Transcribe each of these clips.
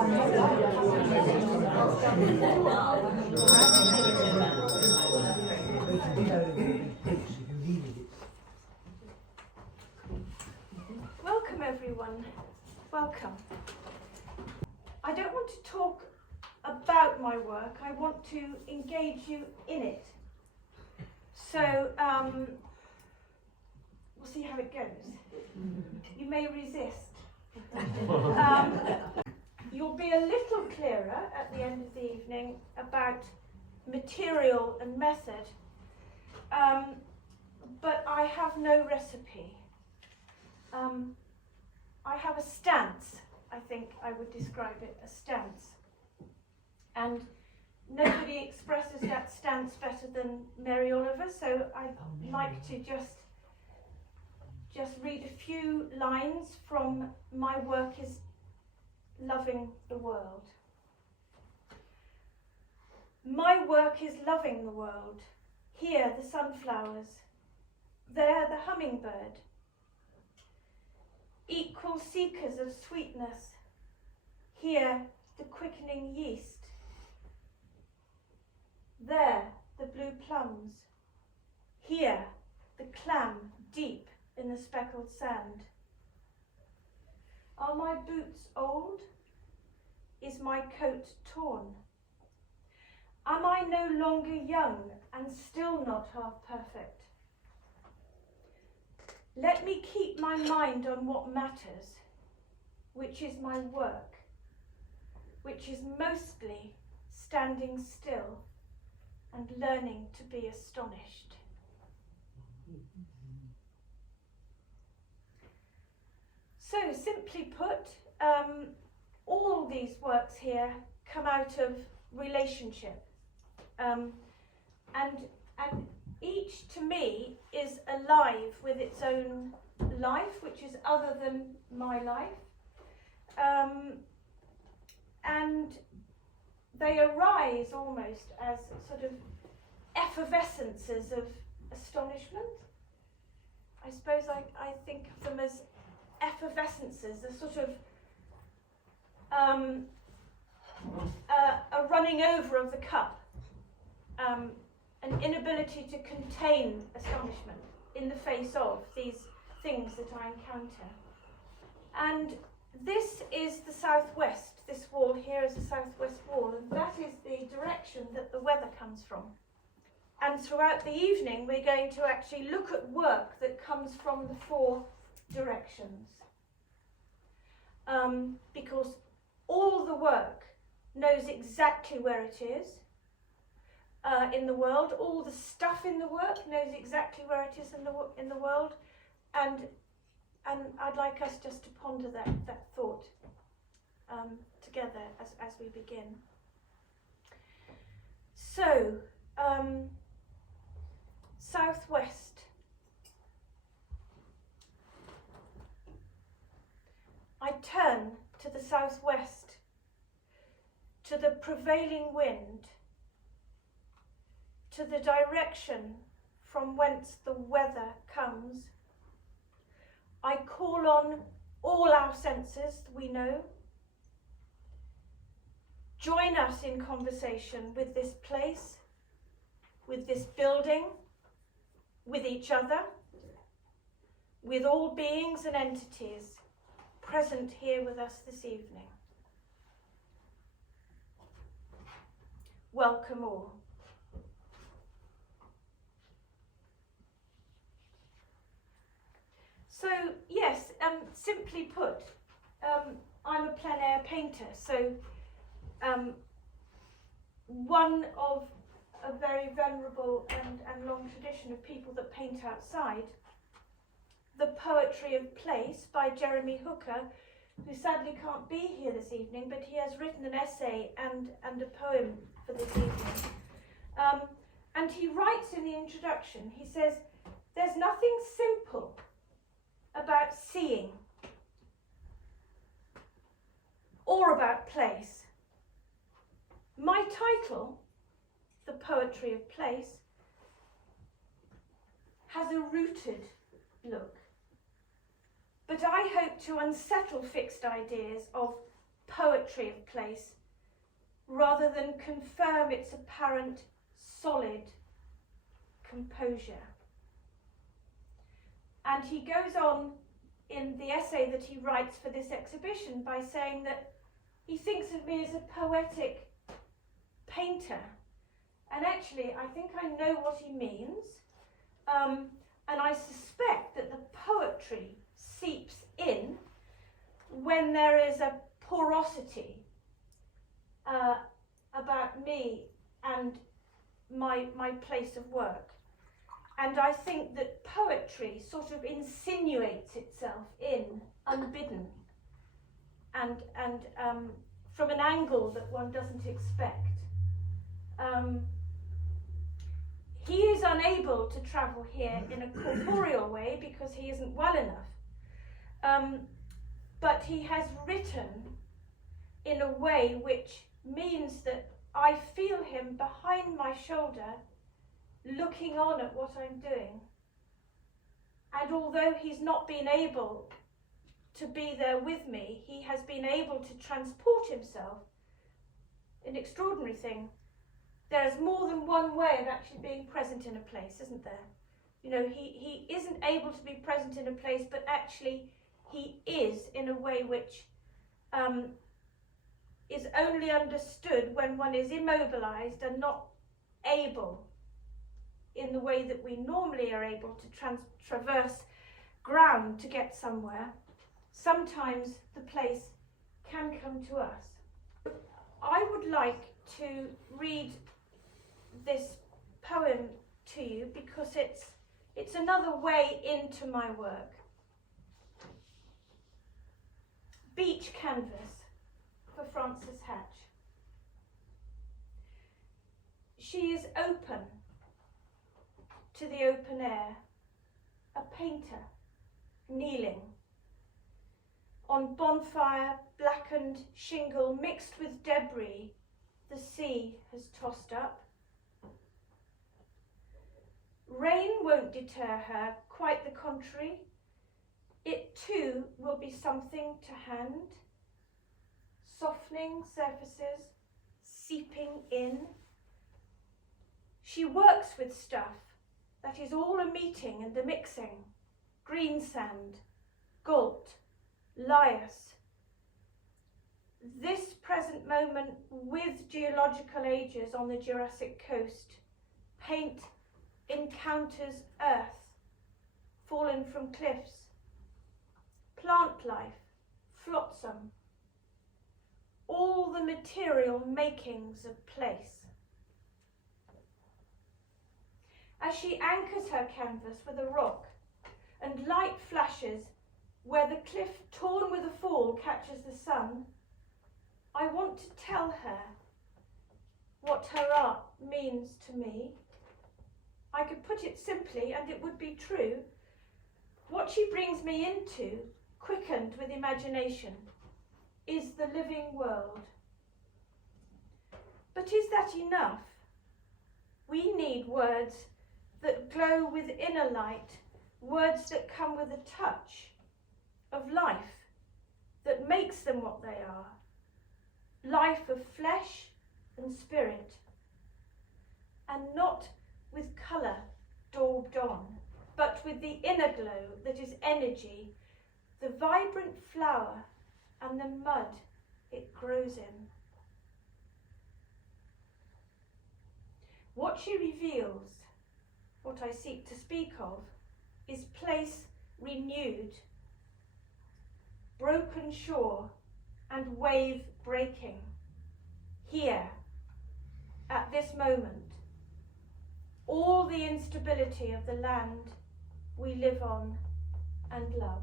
Welcome everyone, welcome. I don't want to talk about my work, I want to engage you in it. So we'll see how it goes. You may resist. You'll be a little clearer at the end of the evening about material and method, but I have no recipe. I have a stance, I think I would describe it, a stance. And nobody expresses that stance better than Mary Oliver, so I'd like to just read a few lines from My Work is Loving the World. My work is loving the world. Here the sunflowers, there the hummingbird. Equal seekers of sweetness, here the quickening yeast. There the blue plums, here the clam deep in the speckled sand. Are my boots old? Is my coat torn? Am I no longer young and still not half perfect? Let me keep my mind on what matters, which is my work, which is mostly standing still and learning to be astonished. So, simply put, all these works here come out of relationship, and each to me is alive with its own life, which is other than my life, and they arise almost as sort of effervescences of astonishment. I suppose I think of them as effervescences, a sort of a running over of the cup, an inability to contain astonishment in the face of these things that I encounter. And this is the southwest. This wall here is the southwest wall, and that is the direction that the weather comes from. And throughout the evening we're going to actually look at work that comes from the four directions. Because all the work knows exactly where it is in the world. All the stuff in the work knows exactly where it is in the world, and I'd like us just to ponder that thought together as we begin. So, southwest. I turn to the southwest, to the prevailing wind, to the direction from whence the weather comes. I call on all our senses we know. Join us in conversation with this place, with this building, with each other, with all beings and entities present here with us this evening. Welcome all. So yes, simply put, I'm a plein air painter, so one of a very venerable and long tradition of people that paint outside. The Poetry of Place by Jeremy Hooker, who sadly can't be here this evening, but he has written an essay and a poem for this evening. And he writes in the introduction, he says, "There's nothing simple about seeing or about place. My title, The Poetry of Place, has a rooted look. But I hope to unsettle fixed ideas of poetry poetry of place rather than confirm its apparent solid composure. And he goes on in the essay that he writes for this exhibition by saying that he thinks of me as a poetic painter. And actually, I think I know what he means. And I suspect that the poetry seeps in when there is a porosity about me and my place of work. And I think that poetry sort of insinuates itself in unbidden and from an angle that one doesn't expect. He is unable to travel here in a corporeal way because he isn't well enough. But he has written in a way which means that I feel him behind my shoulder looking on at what I'm doing. And although he's not been able to be there with me, he has been able to transport himself. An extraordinary thing. There is more than one way of actually being present in a place, isn't there? You know, he isn't able to be present in a place, but actually he is in a way which is only understood when one is immobilized and not able, in the way that we normally are able to traverse ground to get somewhere. Sometimes the place can come to us. I would like to read this poem to you because it's another way into my work. Beach Canvas for Frances Hatch. She is open to the open air, a painter kneeling on bonfire, blackened shingle mixed with debris the sea has tossed up. Rain won't deter her, quite the contrary. It too will be something to hand, softening surfaces, seeping in. She works with stuff that is all a meeting and a mixing. Green sand, galt, lias. This present moment with geological ages on the Jurassic coast, paint encounters earth, fallen from cliffs, plant life, flotsam, all the material makings of place. As she anchors her canvas with a rock and light flashes where the cliff torn with a fall catches the sun, I want to tell her what her art means to me. I could put it simply and it would be true. What she brings me into, quickened with imagination, is the living world. But is that enough? We need words that glow with inner light, words that come with a touch of life that makes them what they are. Life of flesh and spirit, and not with colour daubed on, but with the inner glow that is energy, the vibrant flower and the mud it grows in. What she reveals, what I seek to speak of, is place renewed, broken shore and wave breaking, here, at this moment, all the instability of the land we live on and love.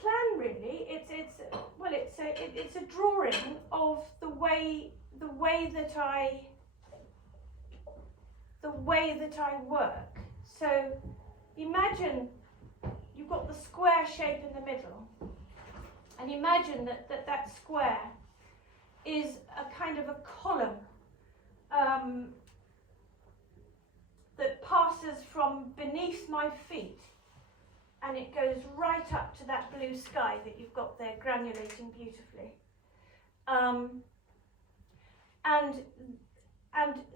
Plan, really, it's a drawing of the way that I work. So imagine you've got the square shape in the middle, and imagine that square is a kind of a column that passes from beneath my feet, and it goes right up to that blue sky that you've got there, granulating beautifully. And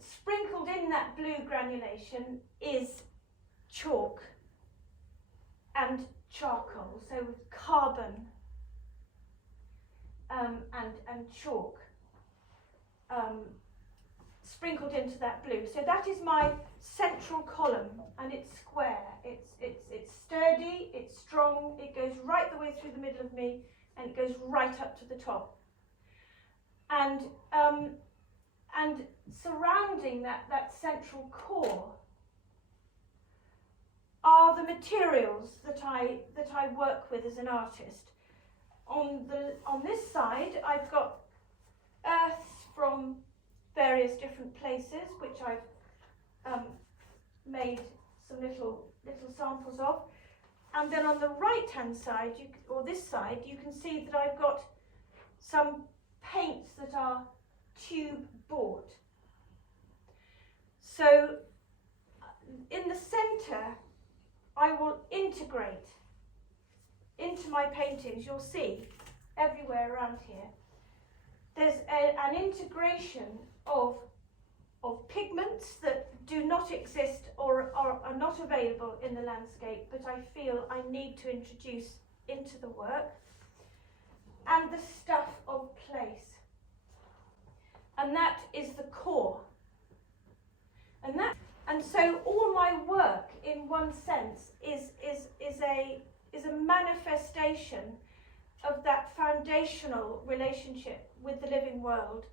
sprinkled in that blue granulation is chalk and charcoal, so with carbon and chalk sprinkled into that blue. So that is my central column, and it's square. It's sturdy, it's strong, it goes right the way through the middle of me, and it goes right up to the top. And surrounding that central core are the materials that I work with as an artist. On this side, I've got earths from various different places, which I've made some little samples of. And then on the right-hand side, or this side, you can see that I've got some paints that are tube bought. So in the centre, I will integrate into my paintings. You'll see everywhere around here, there's an integration of pigments that do not exist or are not available in the landscape, but I feel I need to introduce into the work, and the stuff of place. And that is the core. And so all my work, in one sense, is a manifestation of that foundational relationship with the living world.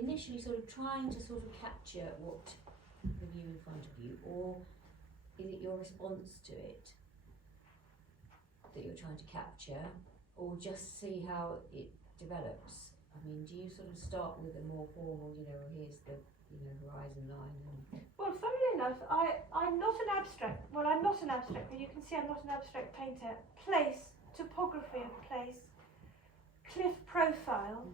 Initially sort of trying to sort of capture what the view in front of you, or is it your response to it that you're trying to capture, or just see how it develops? I mean, do you sort of start with a more formal, here's the horizon line? Well, funnily enough, I'm not an abstract. Well, I'm not an abstract, but you can see I'm not an abstract painter. Place, topography of place, cliff profile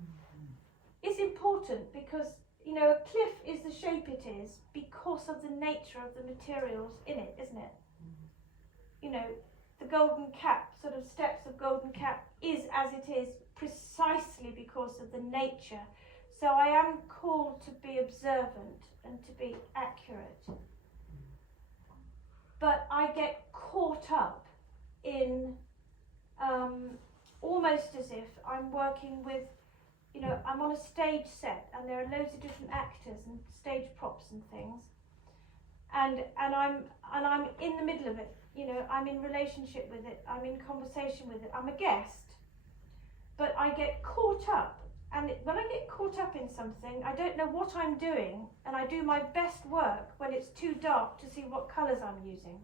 is important, because a cliff is the shape it is because of the nature of the materials in it, isn't it? The Golden Cap, sort of steps of Golden Cap, is as it is precisely because of the nature. So I am called to be observant and to be accurate. But I get caught up in almost as if I'm working with, I'm on a stage set and there are loads of different actors and stage props and things, and I'm in the middle of it. I'm in relationship with it. I'm in conversation with it. I'm a guest, but I get caught up. And when I get caught up in something, I don't know what I'm doing, and I do my best work when it's too dark to see what colours I'm using.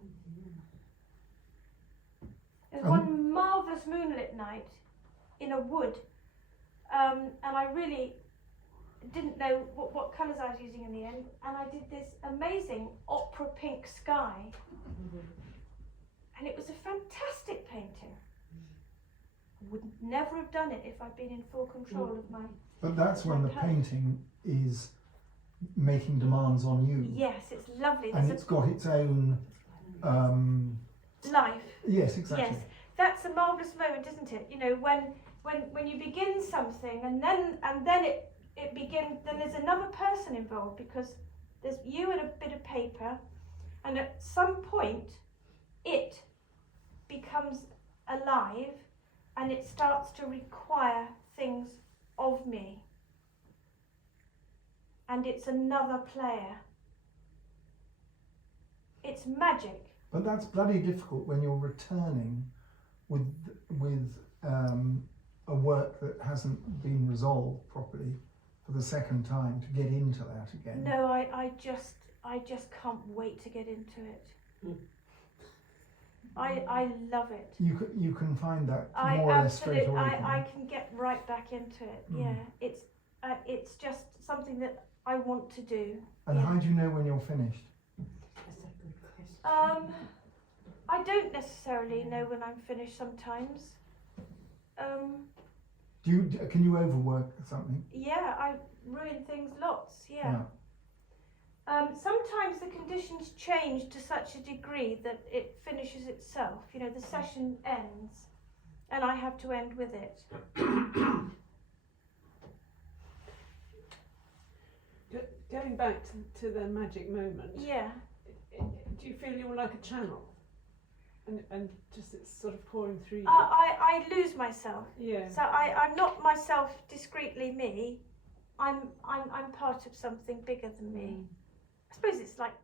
There's one marvellous moonlit night in a wood. And I really didn't know what colours I was using in the end, and I did this amazing opera pink sky, and it was a fantastic painting. I would never have done it if I'd been in full control of my. But that's when the painting is making demands on you. Yes, it's lovely. And it's got its own life. Yes, exactly. Yes, that's a marvellous moment, isn't it? When you begin something and then it begins, then there's another person involved, because there's you and a bit of paper, and at some point it becomes alive and it starts to require things of me, and it's another player. It's magic. But that's bloody difficult when you're returning with a work that hasn't been resolved properly for the second time, to get into that again. No, I just can't wait to get into it. I love it. You can find that I more or less straight absolutely, away. I can get right back into it. Yeah, it's just something that I want to do. And yeah. how do you know when you're finished? That's a good question. I don't necessarily know when I'm finished sometimes. Can you overwork something? Yeah, I ruin things lots. Yeah. Sometimes the conditions change to such a degree that it finishes itself. You know, the session ends, and I have to end with it. Going back to the magic moment, Yeah. do you feel you're like a channel? And just it's sort of pouring through you? I lose myself. Yeah. So I'm not myself discreetly me. I'm part of something bigger than me. I suppose it's like